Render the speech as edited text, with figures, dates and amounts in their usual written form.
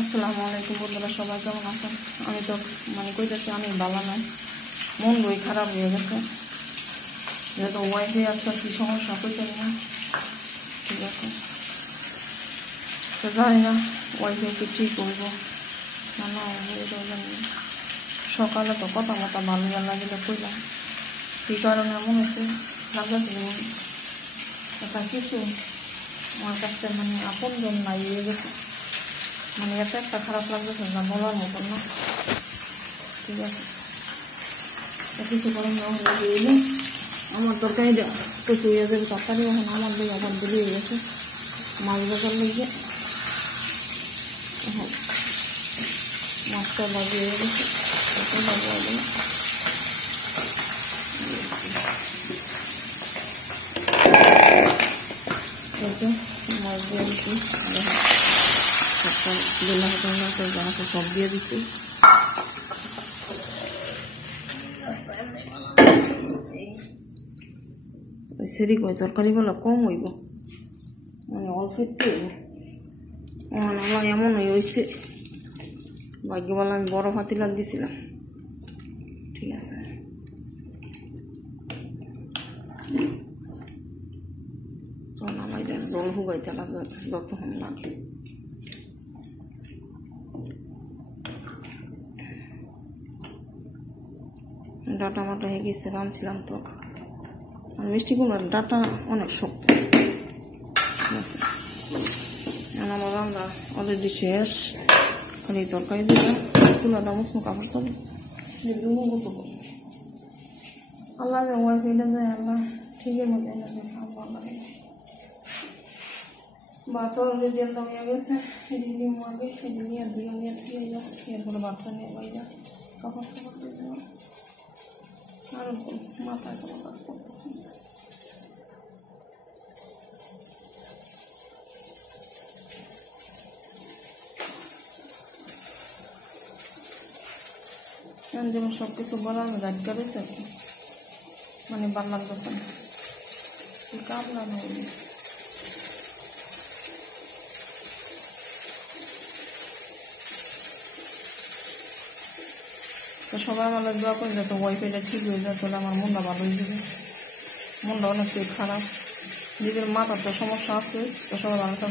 আসসালামু আলাইকুম বন্ধুরা, সবাই কেমন আছেন? আমি তো কইতেছি আমি ভালো নাই, মন বই খারাপ হয়ে গেছে। যেহেতু ওয়াইফাই আজকে কি সমস্যা কইতেন না, ঠিক আছে। তো জানি না ওয়াইফাই কি ঠিক করবো না না, সকালে তো কথা মতো ভালো লাগিলে কইলাম কী কারণে এমন হয়েছে লাগতেছে এটা কিছু আমার কাছে আপন জন নাই হয়ে গেছে। এত একটা খারাপ লাগতেছে না, বলার মতন না, ঠিক আছে। কিছু করেন না, আমার তরকারিটা কিছু হয়ে যাবে, তরকারি এখন আমার দিকে আবার বেরিয়ে গেছে মাছ বাজার লেগে, এখন মাছটা বাজিয়ে গেছে, মাছ দিয়ে দিচ্ছি, সব দিয়ে দিচ্ছি। সেরি কয় তরকারিগুলো কম হইব, অল্প একটু হইব। আমার এমন হয়েছে, ভাগ্যবেলা আমি বড় পাতিলা দিছিলাম, ঠিক আছে। আমার জল হুগাইতে না যতক্ষণ লাগে। ডাটা মাটা হেগিতে রাঁধছিলাম তো, মিষ্টি কুমড়ার ডাটা অনেক শক্ত, ঠিক আছে। আমার রান্না অলরেডি শেষ, খালি তরকারি দিলাম, চুলাটা মুসমু কাপড় চাবো গোসল। আল্লাহ ওয়াইফাইটা যায়, আল্লাহ ঠিকই মতো ভালো লাগে। ভাত অলরেডি আল্লাহ হয়ে গেছে, এদিকে মাগে এদিকে আর দিয়ে নিয়ে দিয়ে যা, এরপরে বাচ্চা নিয়ে বাইরা কাপড় চাপড় দিয়ে দেওয়া, আর মাথায় কোনো কাজ করতেছে না। যেমন সব কিছু বলার রাজগার হয়েছে আর কি, ভাল লাগতেছে না, কাম লাগে। তো সবাই আমার দোয়া করে যাতে ওয়াইফাইটা ঠিক হয়ে যায়, তাহলে আমার মনটা ভালো হয়ে যাবে। মনটা অনেক খারাপ, নিজের মাথার তো সমস্যা আছে, তো সবাই ভালো থাকবে।